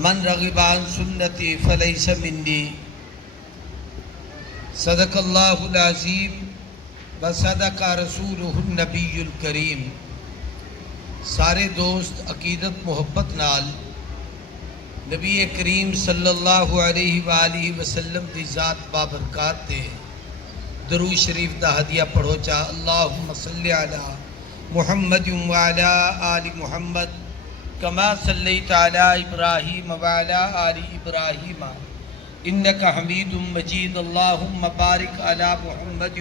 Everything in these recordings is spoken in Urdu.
من رغب عن سنتی فلیس منی۔ صدق اللہ العظیم وصدق رسولہ النبی الکریم۔ سارے دوست عقیدت محبت نال نبی کریم صلی اللہ علیہ وآلہ وسلم دی ذات بابرکات تے درود شریف دا ہدیہ پڑھو چا اللہم صلی علی محمد وعلی آل محمد کما صلیت علی ابراہیم وعلی آل ابراہیم انکا حمید مجید۔ اللہم بارک علی محمد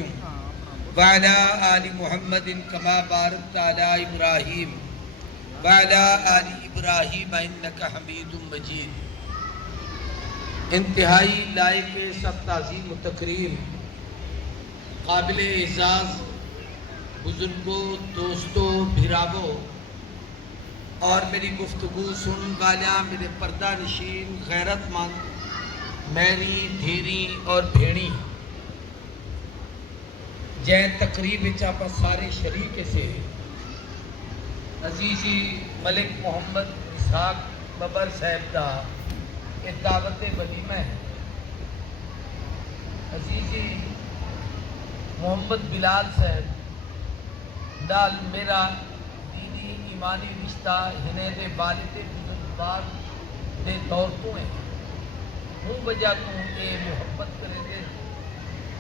وعلی آل محمد کما بارکت علی ابراہیم وعلی آل ابراہیم انکا حمید مجید۔ انتہائی لائق سب تعظیم و تکریم قابل اعزاز بزرگوں، دوستوں، بھراووں اور میری گفتگو سن والا میرے پردہ نشین غیرت مند میری دھیری اور بھیڑی جین تقریب آپ سارے شریک سے عزیزی ملک محمد اسحاق ببر صاحب دا ایک دعوت ولیمہ ہے۔ عزیزی محمد بلال صاحب نال میرا دینی ایمانی رشتہ ہنے دے والد بزرگوار دے دور تو ہیں، ہوں وجہ تو اے محبت کرے دے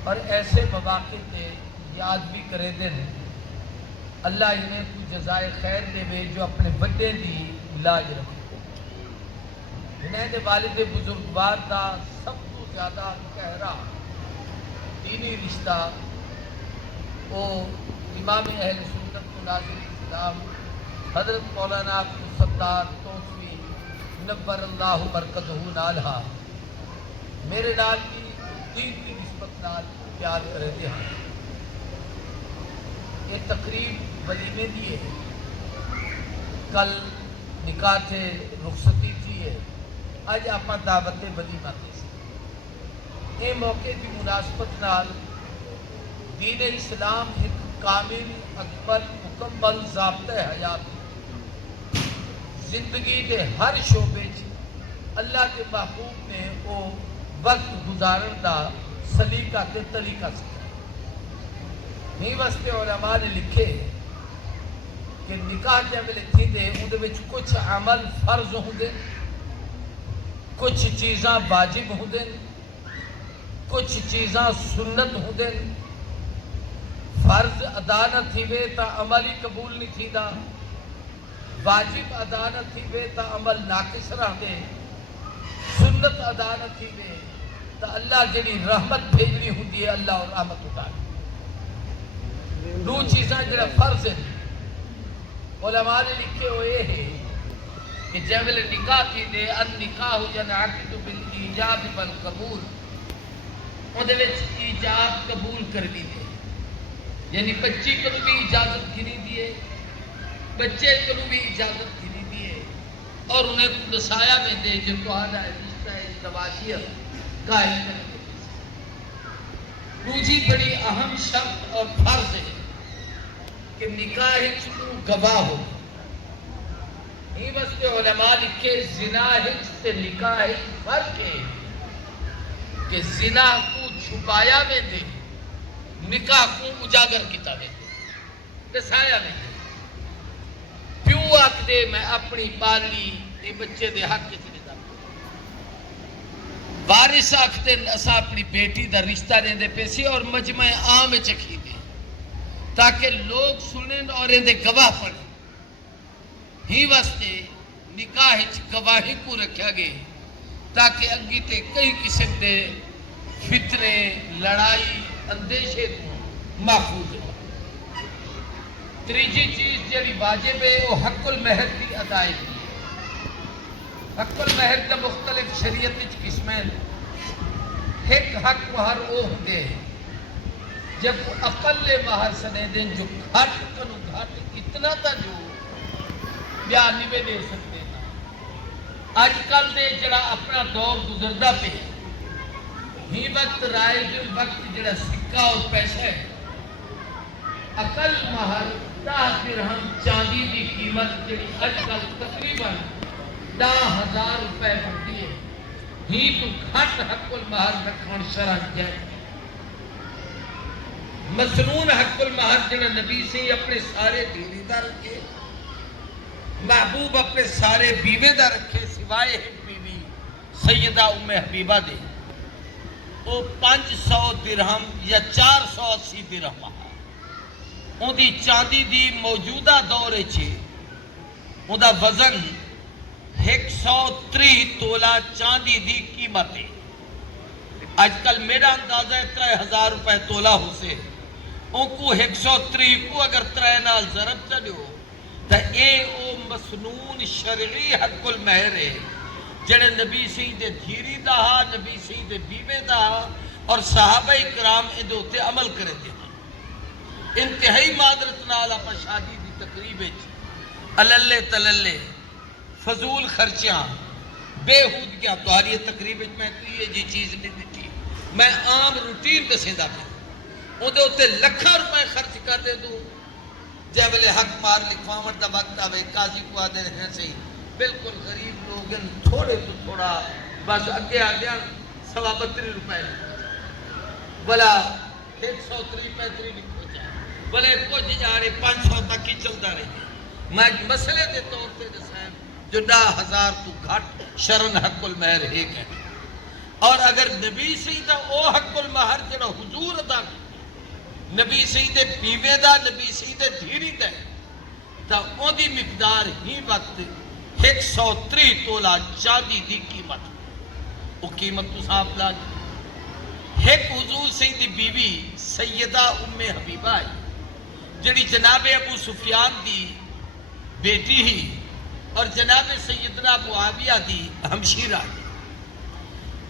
اور ایسے مواقع تے یاد بھی کرے دے۔ اللہ انہیں تو جزائے خیر دے وے جو اپنے بڑے دی لاج رکھے۔ انہیں دے والد بزرگوار دا سب تو زیادہ گہرا دینی رشتہ او امام اہل سنت و ناظر اسلام حضرت مولانا عبدالستار توسوی نور اللہ برکتہ نالہا میرے نال کی دین کی نسبت نال پیار کرے دے ہاں۔ یہ تقریب ولیمے دیئے کل نکاح تھے، رخصتی تھی ہے، آج آپ دعوت ولیمہ دے سے یہ موقع کی مناسبت نال دین اسلام ایک کامل اکمل مکمل ضابطہ حیات زندگی کے ہر شعبے اللہ کے محبوب نے وہ وقت گزارن دا سلیقہ تے طریقہ سکھایا۔ نہیں واسطے علماء نے لکھے کہ نکاح جب تھی دے ان دے وچ کچھ عمل فرض ہوندے، کچھ چیزاں واجب ہوندے، کچھ چیزاں سنت ہوندے۔ فرض ادا نہ تھی وے تا عمل ہی قبول نہیں تھی دا، واجب ادا نہ تھی وے تا عمل ناقص رہ دے، سنت ادا نہ تھی وے تا اللہ جڑی رحمت بھیجنی ہوندی ہے اللہ اور رحمت اتاری۔ دو چیزاں جڑا فرض ہیں علماء نے لکھے ہوئے ہیں کہ جب نکاح تھی دے النکاح ینعقد بالایجاب والقبول اودے وچ ایجاب قبول کرنی دے، یعنی بچی کو بھی اجازت گھنی دیے، بچے کو بھی اجازت گھنی دیے اور انہیں دسایا میں دے جو تو آدھا رشتہ زواجیت قائم کرنے دے۔ دوسری بڑی اہم شرط اور فرض ہے کہ نکاح تو گواہ ہو۔ یہ واسطے علماء لکھے زنا سے نکاح فرق ہے کہ زنا کو چھپایا میں دے، نکاح کو اجاگر کیتا میں دے، دسایا میں دے۔ پیو آکھ دے میں اپنی پالی تے بچے دے حق چ دیتا، وارث آکھ دے اسا اپنی بیٹی دا رشتہ دے دے پیسی اور مجمع عام چکھی دے تاکہ لوگ سنیں اور اندے گواہ پڑھیں۔ ہی واسطے نکاح گواہی کو رکھا گئے تاکہ اگی تے کئی قسم دے فتنے، لڑائی، اندیشے محفوظ ہو۔ تیجی چیز جڑی واجب ہے وہ حق المہر کی ادائیگی۔ حق المہر کا مختلف شریعت قسمیں، ایک حق مہر وہ ہوندے جب اقل مہر سنے دیں جو گھٹ کنو گھٹ اتنا تا جو بیان نہیں دے سکتے نا۔ آج کل دے جڑا اپنا دور گزردہ پہ ہی وقت رائے دن وقت جڑا سکہ اور پیسہ ہے اقل مہر 10 درہم چاندی دی قیمت جڑی آج کل تقریباً 10,000 روپے بنتی ہے ہی تو گھٹ حق المہر رکھن شرع جائز مسنون حق المہر جنہا نبی سے اپنے سارے دینی دا رکھے محبوب اپنے سارے بیوے دا رکھے سوائے ایک بیوی سیدہ ام حبیبہ دے وہ 500 درہم یا 480 درہم ان دی چاندی دی موجودہ دورے چھے ان دا وزن 130 تولہ چاندی دی قیمت ہے آج کل میرا اندازہ ہے 3,000 روپے تولہ ہو سے ان کو 130 کو اگر 3 نال ضرب چلو تو اے او مسنون شرعی حق المہر ہے جڑے نبی سید دھیری دا نبی سید بیوے دا اور صحابہ اکرام ان دوتے عمل کرے دے انتہائی معذرت نال اپا شادی دی تقریب اللہ تللے فضول خرچیاں بے ہودگیاں تواری تقریب میں یہ جی چیز نہیں دیتی میں عام روٹین دسیں دا پہ ان دے ہوتے لکھا روپے خرچ کر دے دوں جے ملے حق مار لکھوامت دا وقت آوے قاضی کو آدھے رہنے سے بالکل غریب لوگن تھوڑے تو تھوڑا بس اگے آگیا 32 روپے بلا 130-35 لکھو جائے بلے کچھ جانے 500 تک ہی چلتا رہے میں مسئلے دے طور پہ جسائیں جو 10,000 تو گھٹ شرن حق المہر ہے کہنے اور اگر نبی سیدہ او حق المہر جنہ حضور ادا نبی سیدہ بیوے دا نبی سیدہ دھیری دے تا او دی مقدار ہی وقت 130 تولہ چاندی دی قیمت وہ قیمت تو صاحب لاج ایک حضور سیدی بیوی سیدہ ام حبیبہ آئی جڑی جناب ابو سفیان دی بیٹی ہی اور جناب سیدنا معاویہ دی ہمشیرہ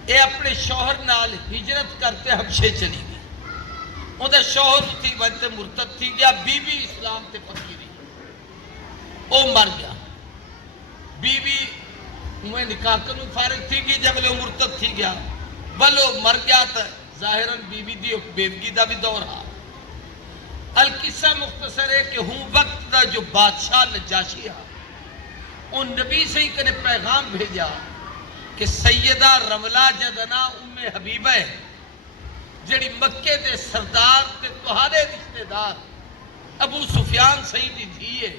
اے اپنے شوہر نال ہجرت کرتے ہمشے چلی گئی ان دا شوہر تھی بنتے مرتد تھی گیا بی بی اسلام تے پکی رہی او مر گیا بی بی میں نکاح کنو فارغ تھی گئی جب لے مرتد تھی گیا بلو مر گیا تا ظاہراً بی بی دی بیوگی دا بھی دور ہا القصہ مختصر ہے کہ ہوں وقت دا جو بادشاہ نجاشی ہا ان نبی سے ہی کنے پیغام بھیجا کہ سیدہ رملہ جدنا ام حبیبہ ہے جڑی مکے دے سردار تے تہارے رشتہ دار ابو سفیان سیدی دھیئے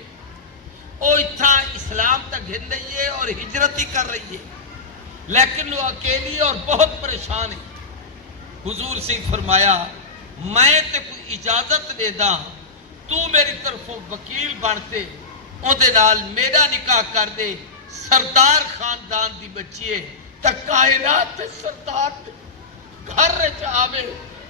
او اتھا اسلام تک گھن رہی ہے اور ہجرت ہی کر رہی ہے لیکن وہ اکیلی اور بہت پریشان ہے حضور سے فرمایا میں تے کوئی اجازت دے دا تو میری طرف وکیل بنتے اون دے نال میرا نکاح کر دے سردار خاندان دی بچی ہے تا کائنات تے سردار تے گھر رچ آوے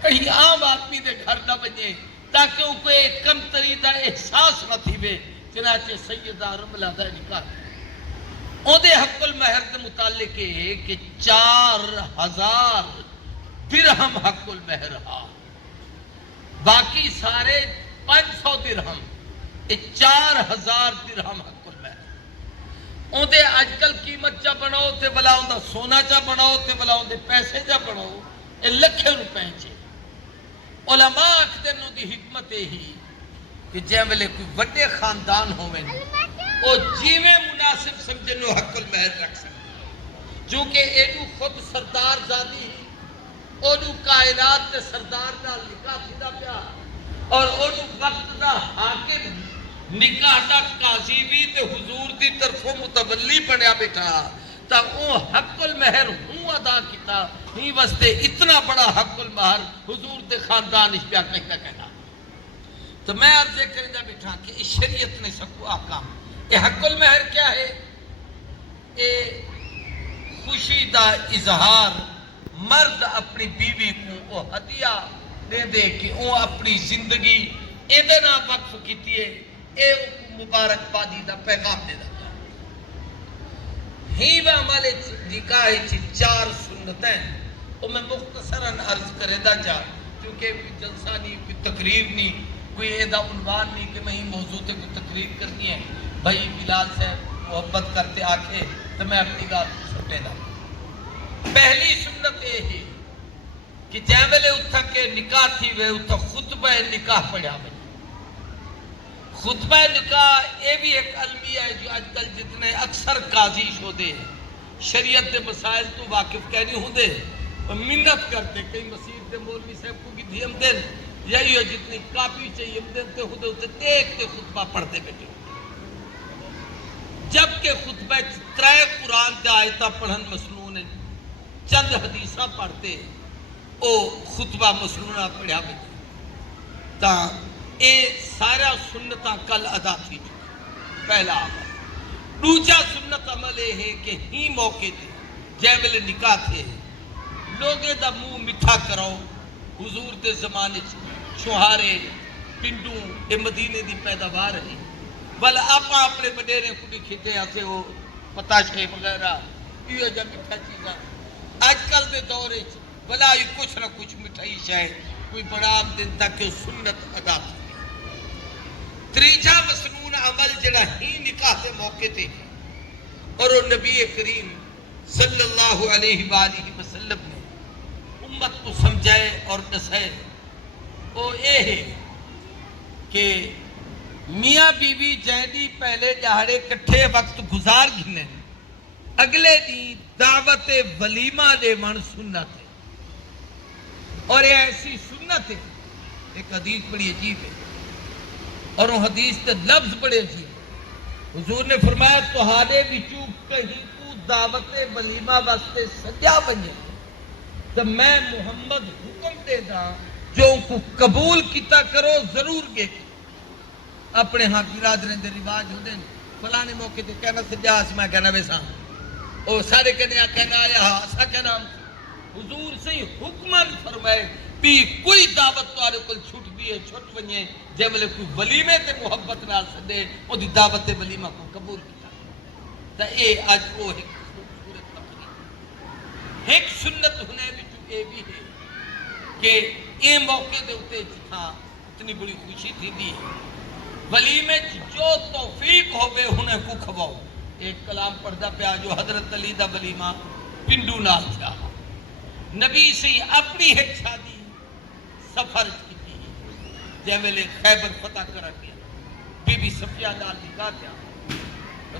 کہیں عام آدمی دے گھر نہ بنجے تاکہ وہ کوئی کم تری دا احساس نہ تھی وے چنانچہ سیدہ رملہ دا نکاح اون دے حق المہر دے متعلق ہے کہ 4,000 درہم حق المہر ہا باقی سارے 500 درہم 4,000 درہم حق المہر اون دے آج کل قیمت چا بناؤ تے بلا اون دا سونا چا بناؤ تے بلا اون دے پیسے چا بناؤ اے لکھے روپے چھے علماء اکھدن دی حکمت ہی کہ جہاں ملے کوئی وڈے خاندان ہوئے او جیویں مناسب سمجھنو حق المہر رکھ سکتے چونکہ ایڈو خود سردار زادی ہی اوڈو کائنات تے سردار دا نکاح تھیدا پیا اور اوڈو وقت دا حاکم نکاح دا قاضی بھی تے حضور دی طرفوں متولی بنیا بیٹھا تا او حق المہر ہوں ادا کیتا نہیں واسطے اتنا بڑا حق المہر حضور دے خاندان اس پیا کہنا تو میں عرض کریں دا بیٹھا کہ اس شریعت نے سکو آقام اے حق المہر کیا ہے اے خوشی دا اظہار مرد اپنی بیوی کو وہ ہدیہ دے دے کہ وہ اپنی زندگی ایدنا وقف کیتی ہے اے مبارک بادی دا پیغام دے دا ہی وہ ہمارے نکاح چی 4 سنتیں تو میں مختصراً عرض کرے دا جا کیونکہ کوئی جلسہ نہیں کوئی تقریر نہیں کوئی ایدہ عنوان نہیں کہ میں ہی موضوع تے کوئی تقریر کرنی ہے بھائی بلال سے محبت کرتے آکھے تو میں اپنی بات سپنے دا پہلی سنت یہ ہے کہ جہاں ویلے اتھا کے نکاح تھی وے اتھا خطبہ نکاح پڑھا میں خطبہ نکاح یہ بھی ایک علمی ہے جو آج کل جتنے اکثر قاضی ہوتے ہیں شریعت کے مسائل تو واقف کہنی ہوں دے اور منت کرتے کئی مسیح دے مولوی صاحب کو کی دھیم دیں یہی ہے جتنی کاپی چاہیے ہم دیتے ہوں دے اسے دیکھ کے خطبہ پڑھتے بیٹھے جبکہ خطبہ ترائے قرآن تے آیتہ پڑھن مسنون ہے چند حدیثہ پڑھتے او خطبہ مسنونہ پڑھا بیٹھے تا اے سارا سنتاں کل ادا تھی چکا پہلا عمل دوجا سنت عمل ہے کہ ہی موقع تھے جیمل نکاح تھے لوگے دا منہ مٹھا کراؤ حضور دے زمانے چھوہارے پنڈوں اے مدینے دی پیداوار ہے بل آپا اپنے بڈیرے کو بھی کھیتے آتے ہو پتاشے وغیرہ یہ جا مٹھا چیزاں آج کل دے دورے بلا یہ کچھ نہ کچھ مٹھائی شاید کوئی بڑا دن تک سنت ادا تھی تریجا مسنون عمل جڑا ہی نکاح سے موقع تھے اور وہ نبی کریم صلی اللہ علیہ وآلہ وسلم نے امت کو سمجھائے اور دسائے وہ یہ ہے کہ میاں بیوی جیدی پہلے جہاڑے کٹھے وقت گزار گھنے اگلے دی دعوت ولیمہ دے من سنت ہے اور یہ ایسی سنت ہے ایک حدیث بڑی عجیب ہے اور وہ حدیث تے لفظ بڑے عجیب ہے حضور نے فرمایا تہاڈے وچوں کہیں کو دعوت ولیمہ واسطے سجا بنے تو میں محمد حکم دے دا جو ان کو قبول کیتا کرو ضرور گے اپنے ہاں برادریں دے رواج ہوندے فلانے موقع تے کہنا سجا اس میں کہنا ویسا او سارے کہنے کہنا آیا اسا کہنا حضور سے حکمن فرمائے بھی کوئی دعوت تو آرے کل چھوٹ بھی ہے چھوٹ ونیے جے ملے کوئی ولیمے تے محبت نہ سدے وہ دی دعوت ولیمہ کو قبول کیتا تا اے آج وہ ایک خوبصورت تقریب ایک سنت ہونے بھی اے بھی ہے کہ اے موقع دے ہوتے جتھا اتنی بڑی خوشی تھی دی ولیمے جو توفیق ہوئے انہیں کو کھواؤ ایک کلام پڑھدا پیا جو حضرت علی دا ولیمہ پنڈو نال تھا نبی سے اپنی ایک شادی سفر کی تھی جیوے خیبر فتح کرا گیا بی بی صفیہ نال نکاح کیا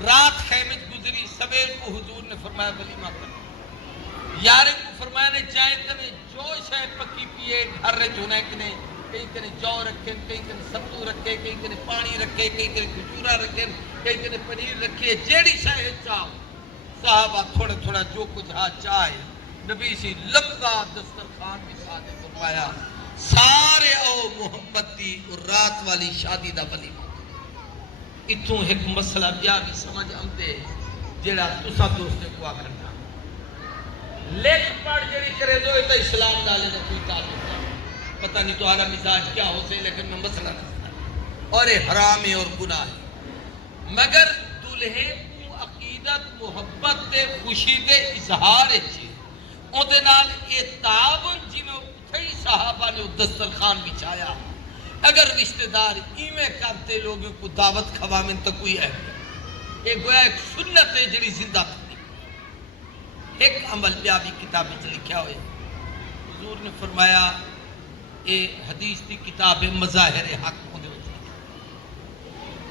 رات خیمت گزری سویر کو حضور نے فرمایا ولیمہ کرنا یارے کو فرمایا نے چاہے کنے جو شے پکی پیے گھر رہ جونے کنے کہیں کنے جو رکھیں کہیں کنے ستو رکھے کہیں کنے پانی رکھے کہیں کنے کھجورا رکھیں کہیں کنے پنیر رکھے جیڑی شاہ چاہو صحابہ تھوڑا تھوڑا جو کچھ ہاتھ چاہے نبی سی لمبا دسترخوان کی ساتھ فرمایا سارے او محمد دی اور رات والی شادی دا ولیمہ اتوں ایک مسئلہ بیا بھی سمجھ آمدے جیڑا تسا دوستے کو کرنا لیکن پڑھ جڑی کرے دو تو اسلام ڈالے دا کوئی تعلق نہیں پتہ نہیں تمہارا مزاج کیا ہو سے لیکن میں مسئلہ کرتا اور یہ حرام ہے اور گناہ ہے مگر دلہے کو عقیدت محبت تے خوشی دے اظہار ہے اودے نال یہ تعاون جنہوں اتھائی صحابہ نے دسترخوان بچھایا اگر رشتہ دار ایمیں کرتے لوگوں کو دعوت کھوامن تو کوئی ہے یہ گویا ایک سنت ہے جڑی زندہ کرنی ایک عمل پیا بھی کتابی سے لکھا ہوئے حضور نے فرمایا یہ حدیث کی کتاب مظاہر حق ہونے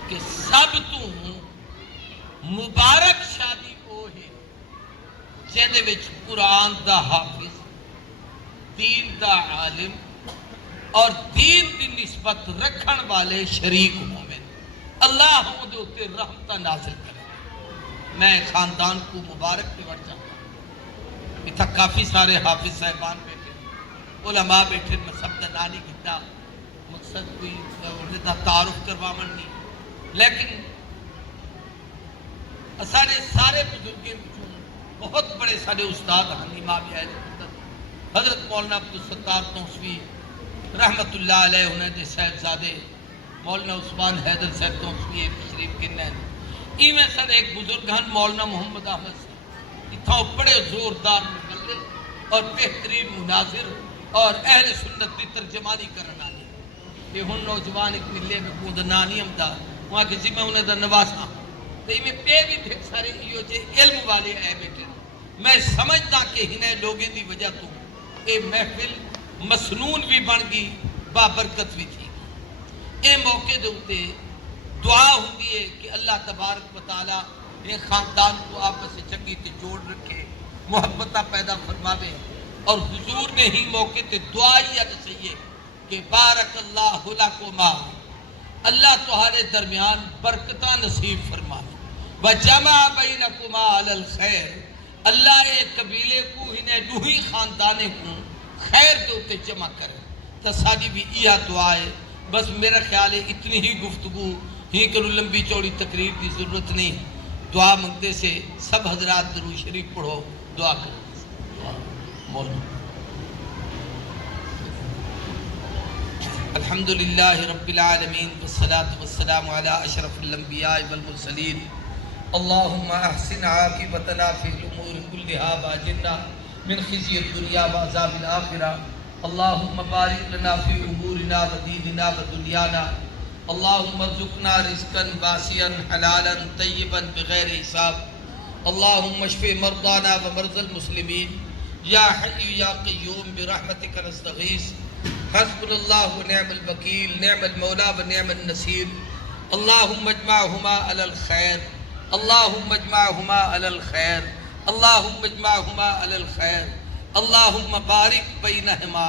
کہ سب تو مبارک شادی وہ ہے جہدے وچ قرآن دا حافظ دین دا عالم اور دین دی نسبت رکھن والے شریک مومن اللہ ہوں دے اتے رحمتہ نازل کرے میں خاندان کو مبارک پہ بڑھ جاتا ہوں اتھا کافی سارے حافظ صاحبان بیٹھے علماء بیٹھے میں سب دا نانی کتا مقصد کوئی انہیں دا تعارف کروامن نہیں لیکن سارے بزرگیں بہت بڑے سارے استاد حنیمہ بھی آئے حضرت مولانا عبدالستار توسوی رحمت اللہ علیہ انہیں دے صاحبزادے مولانا عثمان حیدر صاحب توسوی شریف کنین ای میں سر ایک بزرگان مولانا محمد احمد صاحب اتھاؤ بڑے زوردار مبلغ اور بہترین مناظر اور اہل سنت دی ترجمانی کرنا لے کہ ہن نوجوان ایک ملے میں کود نانی امدہ وہاں کسی میں انہیں دا نواسا تو ای میں پہ بھی بھیک سارے ایو جے علم والے آئے بیٹھے میں سمجھتا کہ ہنیں لوگیں دی وجہ تو اے محفل مسنون بھی بن گئی بابرکت بھی تھی اے موقع دے ہوتے دعا ہوندی ہے کہ اللہ تبارک و تعالیٰ یہ خاندان کو آپس سے چنگی تے جوڑ رکھے، محبتہ پیدا فرماوے، اور حضور نے ہی موقع تے دعا ہی ادا سہیے کہ بارک اللہ لکما، اللہ تمہارے درمیان برکتہ نصیب فرمائے، وجمع بینکما علی الخیر، اللہ ایک قبیلے کو انہیں دوہی خاندانے کو خیر دے اتے جمع کرے۔ تو ساری بھی یہ دعا ہے۔ بس میرا خیال ہے اتنی ہی گفتگو ہی کرو، لمبی چوڑی تقریر کی ضرورت نہیں، دعا منگتے سے سب حضرات درود شریف پڑھو، دعا کرو۔ مولانا الحمدللہ رب العالمین والصلاة والسلام علی اشرف الانبیاء والمرسلین، اللہم احسن عاقبتنا فی الامور کلہا واجرنا من خزی الدنیا وعذاب الآخرہ، اللہم بارک لنا فی امورنا ودیننا ودنیانا، اللہم ارزقنا رزقا واسعا حلالا طیبا بغیر حساب، اللہم اشف مرضانا ومرضى المسلمین، یا حی یا قیوم برحمتک نستغیث، حسبنا اللہ ونعم الوکیل، نعم المولا ونعم النصیر، اللہم اجمعہما علی الخیر، اللہم اجمعہما علی الخیر، اللہم اجمعہما علی الخیر، اللہم بارک بینہما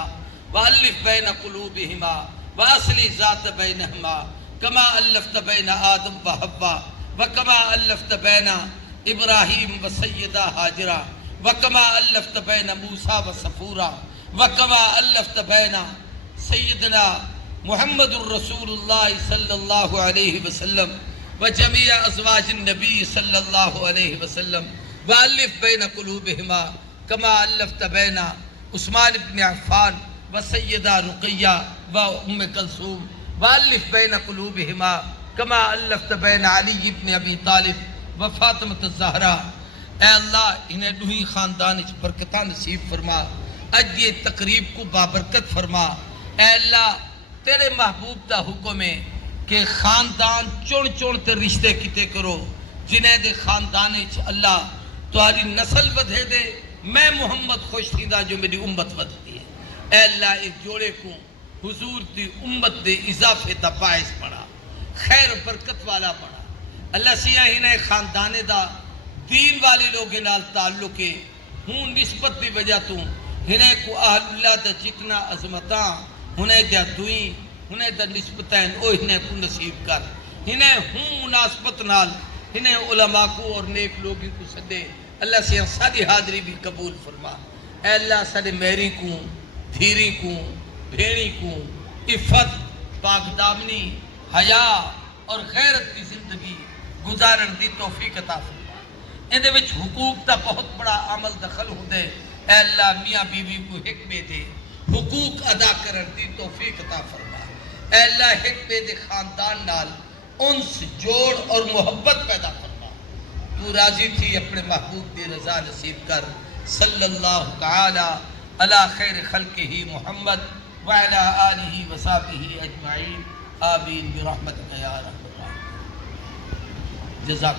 وألف بین قلوبہما وأصلح ذات بینہما کما ألفت بین آدم و حوا وکما ألفت بین ابراہیم و سیدہ حاجرہ وکما ألفت بین موسیٰ و صفورہ وکما ألفت بین سیدنا محمد الرسول اللہ صلی اللہ علیہ وسلم وجمیع ازواج النبی صلی اللہ علیہ وسلم وألف بین قلوبہما کما ألفت بین عثمان بن عفان وسیدہ رقیہ وام کلثوم وألف بین قلوبہما کما ألفت بین علی بن ابی طالب وفاطمۃ الزہرا۔ اے اللہ انہیں دوہی خاندان اچ برکتہ نصیب فرما، اج یہ تقریب کو بابرکت فرما۔ اے اللہ تیرے محبوب دا حکم ہے کہ خاندان چون چون تے رشتے کیتے کرو، جنہیں دے خاندان اچ اللہ تہاری نسل ودھے دے، میں محمد خوش تھیندہ جو میری امت ودھتی ہے۔ اے اللہ اس جوڑے کو حضور دی امت دے اضافے دا باعث بڑھا، خیر برکت والا بڑھا۔ اللہ سیاں ہی خاندانے دا دین والے لوگیں نال تعلق ہے، ہوں نسبت دی وجہ تو ہنے کو اہل اللہ دا جتنا عظمتاں ہنے دا دوئیں ہنے دا نسبتیں او ہنے کو نصیب کر، ہنے ہوں مناسبت نال ہنے علماء کو اور نیک لوگوں کو سدے۔ اللہ سے ساری حاضری بھی قبول فرما۔ اے اللہ سارے میری کو، دھیری کو، بھیڑی کو عفت، پاک دامنی، حیا اور غیرت کی زندگی گزارن دی توفیق عطا فرما۔ اندے وچ حقوق دا بہت بڑا عمل دخل ہو دے، اے اللہ میاں بیوی کو حکمے دے، حقوق ادا کرن دی توفیق عطا فرما۔ اے اللہ حکمے دے خاندان نال انس، جوڑ اور محبت پیدا فرما۔ تو راضی تھی اپنے محبوب دی رضا نصیب کر۔ صلی اللہ تعالی علی خیر خلقہ محمد وعلی آلہ وصحبہ اجمعین، آمین برحمتک یا رحمت اللہ۔ جزاک